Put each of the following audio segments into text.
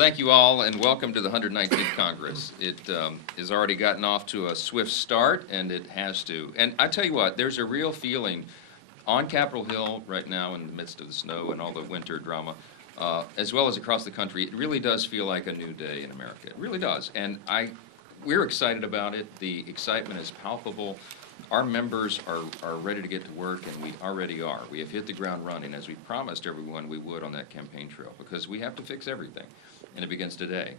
thank you all, and welcome to the 119th Congress. It has already gotten off to a swift start, and it has to. And I tell you what, there's a real feeling on Capitol Hill right now in the midst of the snow and all the winter drama, as well as across the country. It really does feel like a new day in America. It really does. And we're excited about it. The excitement is palpable. Our members are ready to get to work, and we already are. We have hit the ground running, as we promised everyone we would on that campaign trail, because we have to fix everything, and it begins today.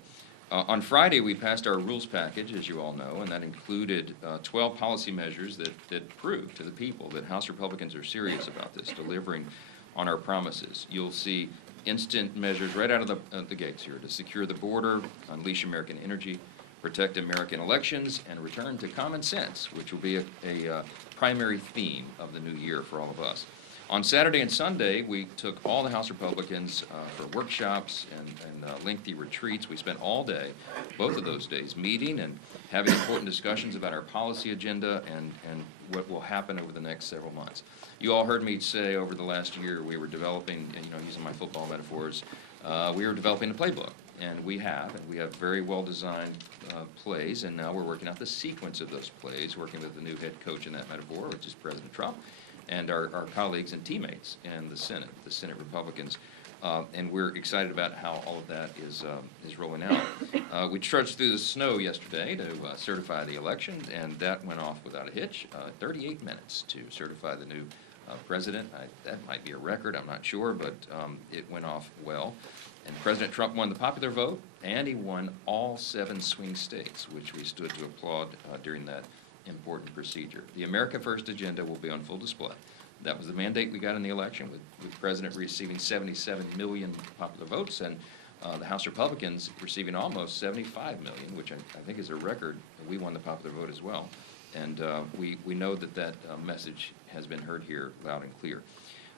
On Friday, we passed our rules package, as you all know, and that included 12 policy measures that prove to the people that House Republicans are serious about this, delivering on our promises. You'll see instant measures right out of the gates here to secure the border, unleash American energy, protect American elections, and return to common sense, which will be a primary theme of the new year for all of us. On Saturday and Sunday, we took all the House Republicans for workshops and lengthy retreats. We spent all day, both of those days, meeting and having important discussions about our policy agenda and what will happen over the next several months. You all heard me say over the last year we were developing, and using my football metaphors, we were developing a playbook. And we have very well-designed plays, and now we're working out the sequence of those plays, working with the new head coach in that metaphor, which is President Trump, and our colleagues and teammates in the Senate Republicans. And we're excited about how all of that is rolling out. We trudged through the snow yesterday to certify the election, and that went off without a hitch. 38 minutes to certify the new president. That might be a record, I'm not sure, but it went off well. And President Trump won the popular vote, and he won all 7 swing states, which we stood to applaud during that important procedure. The America First agenda will be on full display. That was the mandate we got in the election, with the President receiving 77 million popular votes, and the House Republicans receiving almost 75 million, which I think is a record. We won the popular vote as well. And we know that message has been heard here loud and clear.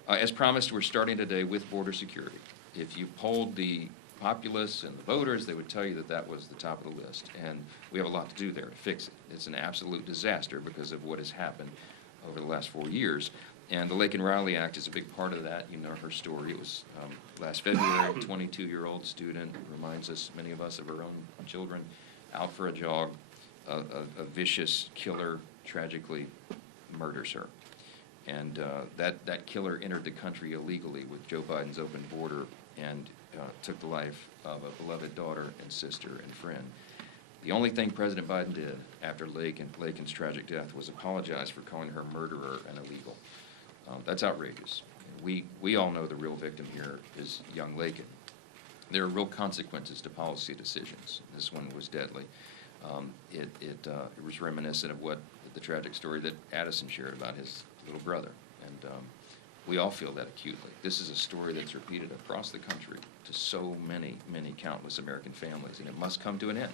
As promised, we're starting today with border security. If you polled the populace and the voters, they would tell you that was the top of the list. And we have a lot to do there to fix it. It's an absolute disaster because of what has happened over the last 4 years. And the Lake and Riley Act is a big part of that. You know her story. It was last February, a 22-year-old student, reminds us, many of us, of her own children, out for a jog. A vicious killer tragically murders her. And that killer entered the country illegally with Joe Biden's open border and took the life of a beloved daughter and sister and friend. The only thing President Biden did after Lakin's tragic death was apologize for calling her murderer and illegal. That's outrageous. We all know the real victim here is young Lakin. There are real consequences to policy decisions. This one was deadly. It was reminiscent of the tragic story that Addison shared about his little brother, and we all feel that acutely. This is a story that's repeated across the country to so many countless American families, and it must come to an end,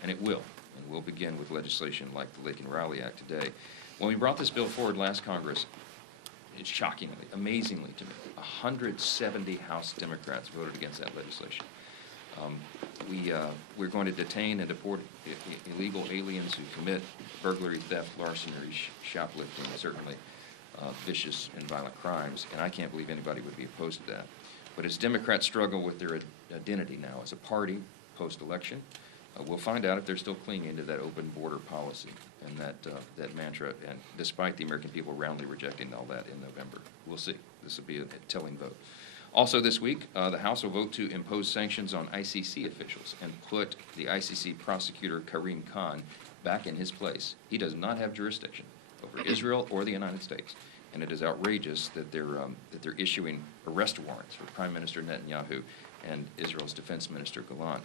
and it will. And we'll begin with legislation like the Lake and Riley Act today. When we brought this bill forward last Congress, it's shockingly, amazingly to me, 170 House Democrats voted against that legislation. We're going to detain and deport illegal aliens who commit burglary, theft, larceny, shoplifting, and certainly vicious and violent crimes, and I can't believe anybody would be opposed to that. But as Democrats struggle with their identity now as a party post-election, we'll find out if they're still clinging to that open border policy and that mantra, and despite the American people roundly rejecting all that in November. We'll see. This will be a telling vote. Also this week, the House will vote to impose sanctions on ICC officials and put the ICC prosecutor Karim Khan back in his place. He does not have jurisdiction over Israel or the United States, and it is outrageous that they're issuing arrest warrants for Prime Minister Netanyahu and Israel's Defense Minister Gallant.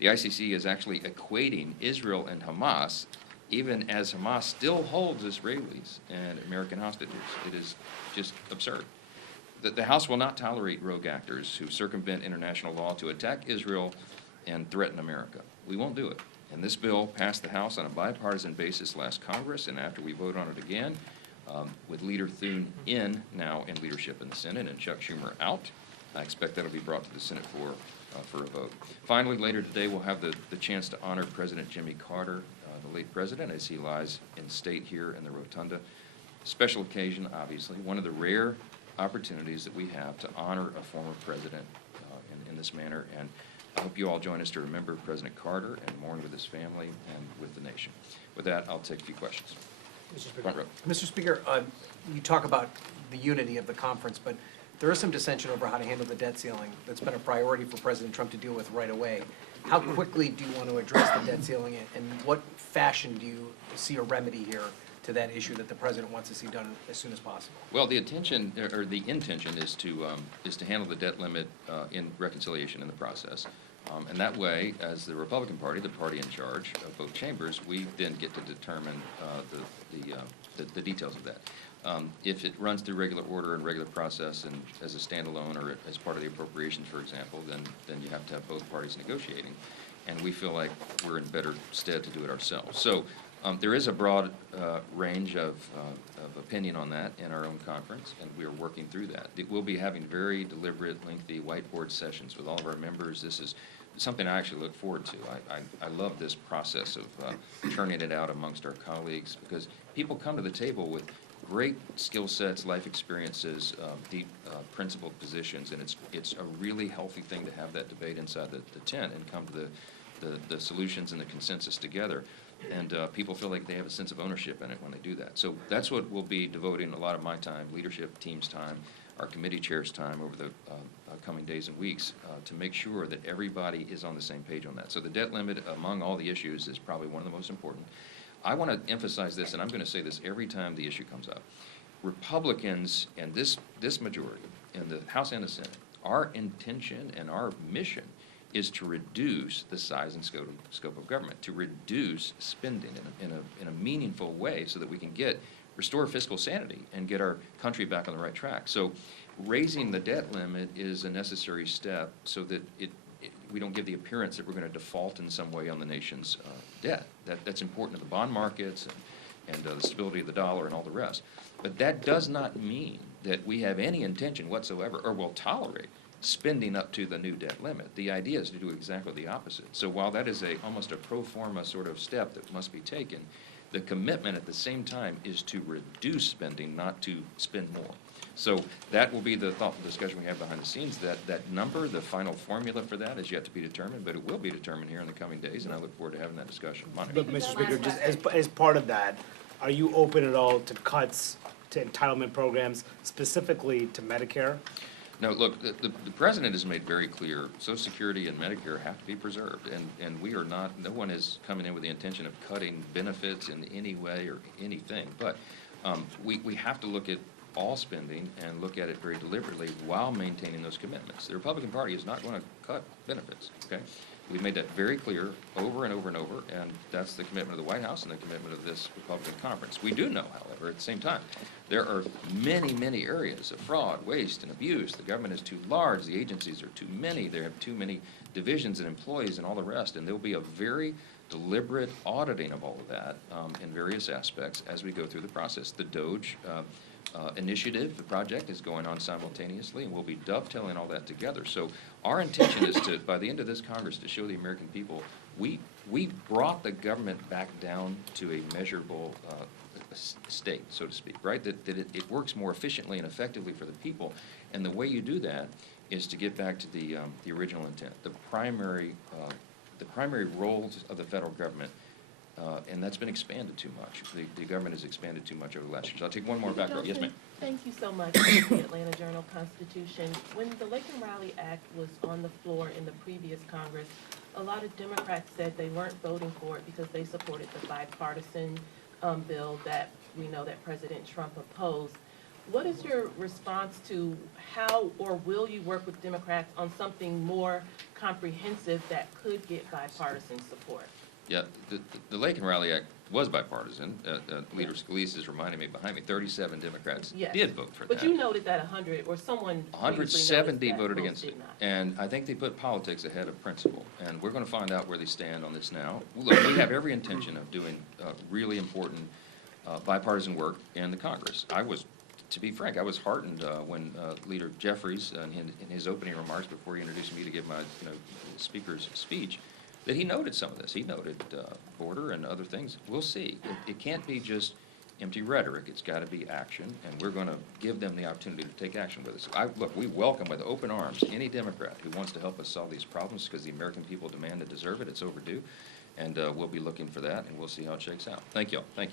The ICC is actually equating Israel and Hamas, even as Hamas still holds Israelis and American hostages. It is just absurd. The House will not tolerate rogue actors who circumvent international law to attack Israel and threaten America. We won't do it. And this bill passed the House on a bipartisan basis last Congress, and after we vote on it again, with Leader Thune now in leadership in the Senate and Chuck Schumer out, I expect that'll be brought to the Senate floor for a vote. Finally, later today, we'll have the chance to honor President Jimmy Carter, the late president, as he lies in state here in the Rotunda. Special occasion, obviously, one of the rare opportunities that we have to honor a former president in this manner, and I hope you all join us to remember President Carter and mourn with his family and with the nation. With that, I'll take a few questions. Mr. Speaker, Front row. Mr. Speaker, you talk about the unity of the conference, but there is some dissension over how to handle the debt ceiling. That's been a priority for President Trump to deal with right away. How quickly do you want to address the debt ceiling, and what fashion do you see a remedy here to that issue that the President wants to see done as soon as possible? Well, the intention is to handle the debt limit in reconciliation in the process. And that way, as the Republican Party, the party in charge of both chambers, we then get to determine the details of that. If it runs through regular order and regular process and as a standalone or as part of the appropriations, for example, then you have to have both parties negotiating. And we feel like we're in better stead to do it ourselves. So there is a broad range of opinion on that in our own conference, and we are working through that. We'll be having very deliberate, lengthy whiteboard sessions with all of our members. This is something I actually look forward to. I love this process of turning it out amongst our colleagues, because people come to the table with great skill sets, life experiences, deep principled positions, and it's a really healthy thing to have that debate inside the tent and come to the solutions and the consensus together. And people feel like they have a sense of ownership in it when they do that. So that's what we'll be devoting a lot of my time, leadership team's time, our committee chair's time over the coming days and weeks to make sure that everybody is on the same page on that. So the debt limit among all the issues is probably one of the most important. I want to emphasize this, and I'm going to say this every time the issue comes up. Republicans and this majority in the House and the Senate, our intention and our mission is to reduce the size and scope of government, to reduce spending in a meaningful way so that we can restore fiscal sanity and get our country back on the right track. So raising the debt limit is a necessary step so that we don't give the appearance that we're going to default in some way on the nation's debt. That's important to the bond markets and the stability of the dollar and all the rest. But that does not mean that we have any intention whatsoever or will tolerate spending up to the new debt limit. The idea is to do exactly the opposite. So while that is almost a pro forma sort of step that must be taken, the commitment at the same time is to reduce spending, not to spend more. So that will be the thoughtful discussion we have behind the scenes. That number, the final formula for that is yet to be determined, but it will be determined here in the coming days, and I look forward to having that discussion. Monica. But Mr. Speaker, just as part of that, are you open at all to cuts to entitlement programs, specifically to Medicare? No, look, the President has made very clear Social Security and Medicare have to be preserved, and we are not, no one is coming in with the intention of cutting benefits in any way or anything, but we have to look at all spending and look at it very deliberately while maintaining those commitments. The Republican Party is not going to cut benefits, okay? We've made that very clear over and over and over, and that's the commitment of the White House and the commitment of this Republican conference. We do know, however, at the same time, there are many, many areas of fraud, waste, and abuse. The government is too large. The agencies are too many. They have too many divisions and employees and all the rest, and there will be a very deliberate auditing of all of that in various aspects as we go through the process. The DOGE initiative, the project, is going on simultaneously, and we'll be dovetailing all that together. So our intention is to, by the end of this Congress, to show the American people we brought the government back down to a measurable state, so to speak, right? That it works more efficiently and effectively for the people, and the way you do that is to get back to the original intent, the primary roles of the federal government. And that's been expanded too much. The government has expanded too much over the last years. I'll take one more back row. Yes, ma'am. Thank you so much. The Atlanta Journal-Constitution. When the Lake and Raleigh Act was on the floor in the previous Congress, a lot of Democrats said they weren't voting for it because they supported the bipartisan bill that we know that President Trump opposed. What is your response to how or will you work with Democrats on something more comprehensive that could get bipartisan support? Yeah, the Lake and Raleigh Act was bipartisan. Leader Scalise is reminding me behind me, 37 Democrats did vote for that. But you noted that 100 or someone 170 voted against it. And I think they put politics ahead of principle. And we're going to find out where they stand on this now. Look, we have every intention of doing really important bipartisan work in the Congress. To be frank, I was heartened when Leader Jeffries, in his opening remarks before he introduced me to give my speaker's speech, that he noted some of this. He noted border and other things. We'll see. It can't be just empty rhetoric. It's got to be action, and we're going to give them the opportunity to take action with us. Look, we welcome with open arms any Democrat who wants to help us solve these problems because the American people demand and deserve it. It's overdue, and we'll be looking for that, and we'll see how it shakes out. Thank you all. Thank you.